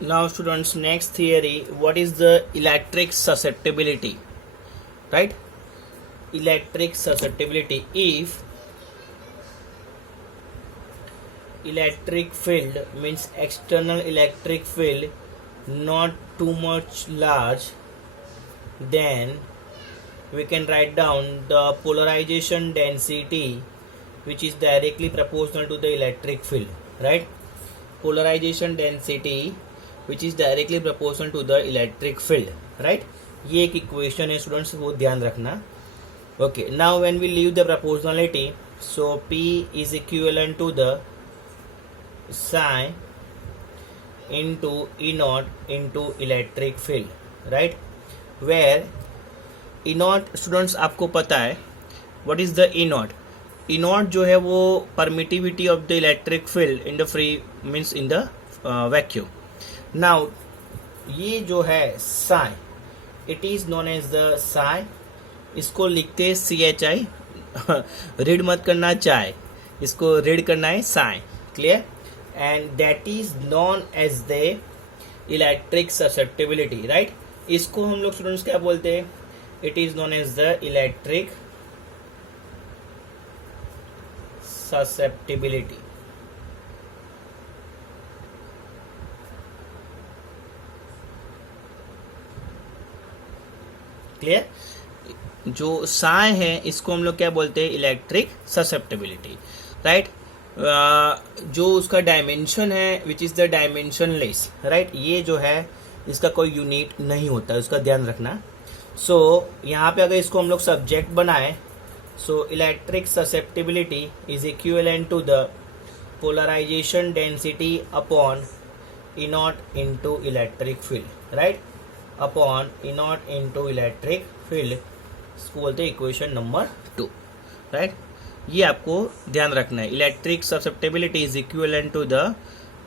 Now students, next theory, what is the electric susceptibility? Right? Electric susceptibility. If electric field means external electric field not too much large, then we can write down the polarization density which is directly proportional to the electric field, right? Polarization density which is directly proportional to the electric field, right? ये एक equation है students, वो ध्यान रखना. Okay, now when we leave the proportionality, so P is equivalent to the psi into E naught into electric field, right? Where E naught students आपको पता है what is the E naught? E naught जो है वो permittivity of the electric field in the free means in the vacuum. Now ये जो है psi, it is known as the psi. इसको लिखते CHI रीड मत करना चाय, इसको रीड करना है psi. Clear? And that is known as the electric susceptibility, right? इसको हम लोग स्टूडेंट्स क्या बोलते हैं? It is known as the electric susceptibility. Clear? जो साय है इसको हम लोग क्या बोलते हैं? Electric susceptibility, right? जो उसका डायमेंशन है which is the dimensionless, right? ये जो है इसका कोई यूनिट नहीं होता है, उसका ध्यान रखना. सो यहाँ पे अगर इसको हम लोग सब्जेक्ट बनाए, so electric susceptibility is equivalent to the polarization density upon E naught into electric field, right? Upon E naught into electric field, इसको बोलते हैं इक्वेशन नंबर 2, राइट? ये आपको ध्यान रखना है. Electric susceptibility is equivalent to the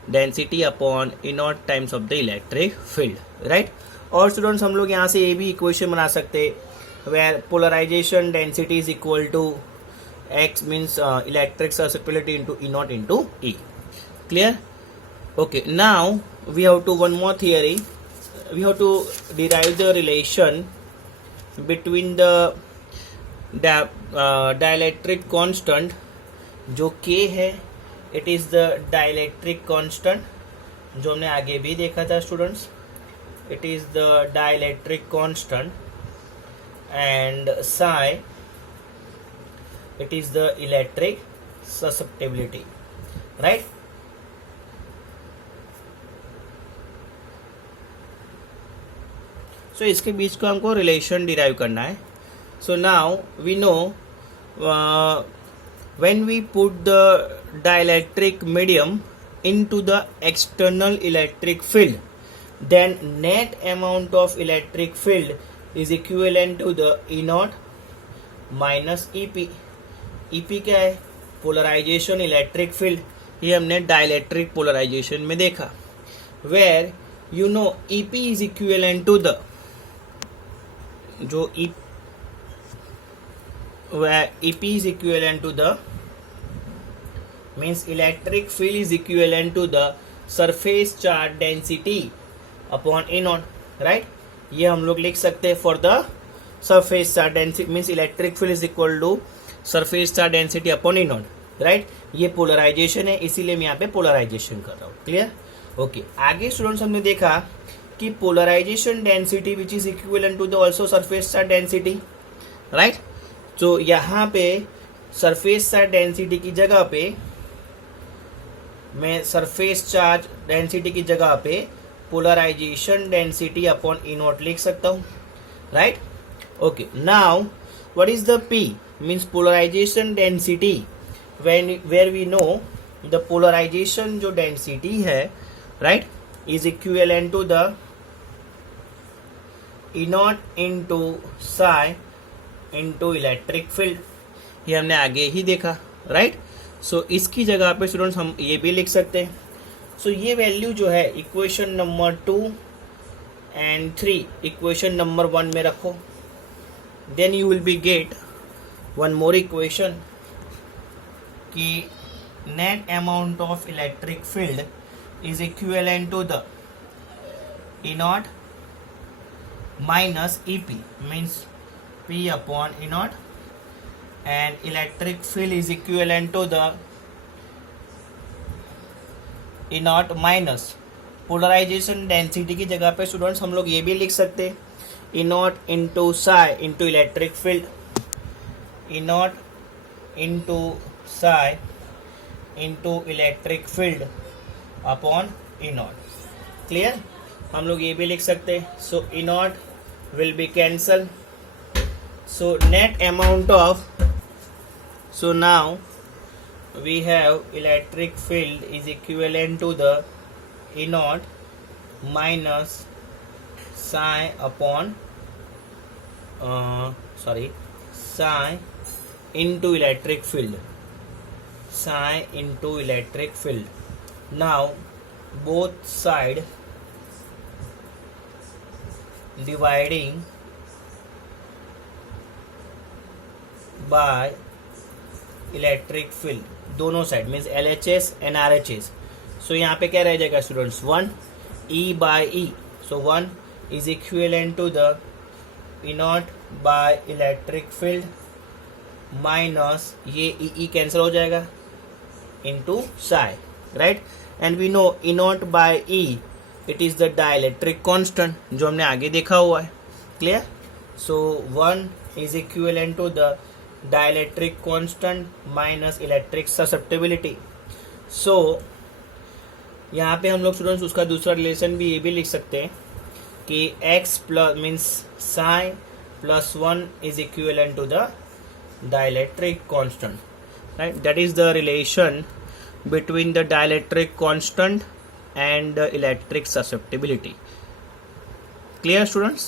density upon E naught times of the electric field, right? और students हम लोग यहाँ से ये भी इक्वेशन बना सकते हैं where polarization density is equal to X means electric susceptibility into E naught into E. Clear? Okay, now we have to one more theory. We have to derive the relation between the dielectric constant जो K है, it is the dielectric constant जो हमने आगे भी देखा था students. it is the dielectric constant and psi it is the electric susceptibility, right? So इसके बीच को हमको रिलेशन डिराइव करना है. So now we know when we put the dielectric medium into the external electric field, then net amount of electric field is equivalent to the E naught minus EP. EP क्या है? Polarization electric field. ये हमने dielectric polarization में देखा. Where you know EP is equivalent to the जो EP is equivalent to the means electric field is equivalent to the surface charge density upon A naught, right? ये हम लोग लिख सकते हैं for the surface charge density means electric field is equal to surface charge density upon A naught, right? ये polarisation है, इसीलिए मैं यहाँ पे पोलराइजेशन कर रहा हूँ. क्लियर? ओके, आगे स्टूडेंट्स हमने देखा कि polarization density which is equivalent to the also surface charge density, right? तो यहाँ पे सरफेस चार्ज डेंसिटी की जगह पे मैं सरफेस चार्ज डेंसिटी की जगह पे polarization density upon E naught लिख सकता हूँ, right? Okay, now what is the P means polarization density where we know the polarization जो डेंसिटी है, right, is equivalent to the E naught into psi into electric field. ये हमने आगे ही देखा, right? सो इसकी जगह पे स्टूडेंट्स हम ये भी लिख सकते हैं. सो ये वैल्यू जो है equation number 2 and 3 equation number 1 में रखो. Then you will be get one more equation कि net amount of electric field is equivalent to the E naught minus EP means P upon E naught, and electric field is equivalent to the E naught minus polarization density की जगह पे students हम लोग ये भी लिख सकते हैं E naught into psi into electric field, E naught into psi into electric field upon E naught. Clear? हम लोग ये भी लिख सकते हैं. सो E naught will be cancelled. So net amount of, so now we have electric field is equivalent to the E naught minus psi upon psi into electric field, psi into electric field. Now both side dividing by electric field, दोनों side means LHS and RHS. So यहाँ पे क्या रह जाएगा students, 1 E by E. So 1 is equivalent to the E not by electric field minus ये E cancel हो जाएगा into psi, right. And we know E not by E it is the dielectric constant जो हमने आगे देखा हुआ है. Clear? So 1 is equivalent to the dielectric constant minus electric susceptibility. So यहाँ पे हम लोग स्टूडेंट्स उसका दूसरा रिलेशन भी ये भी लिख सकते हैं कि x plus means psi plus 1 is equivalent to the dielectric constant, right. That is the relation between the dielectric constant and the electric susceptibility. Clear, students?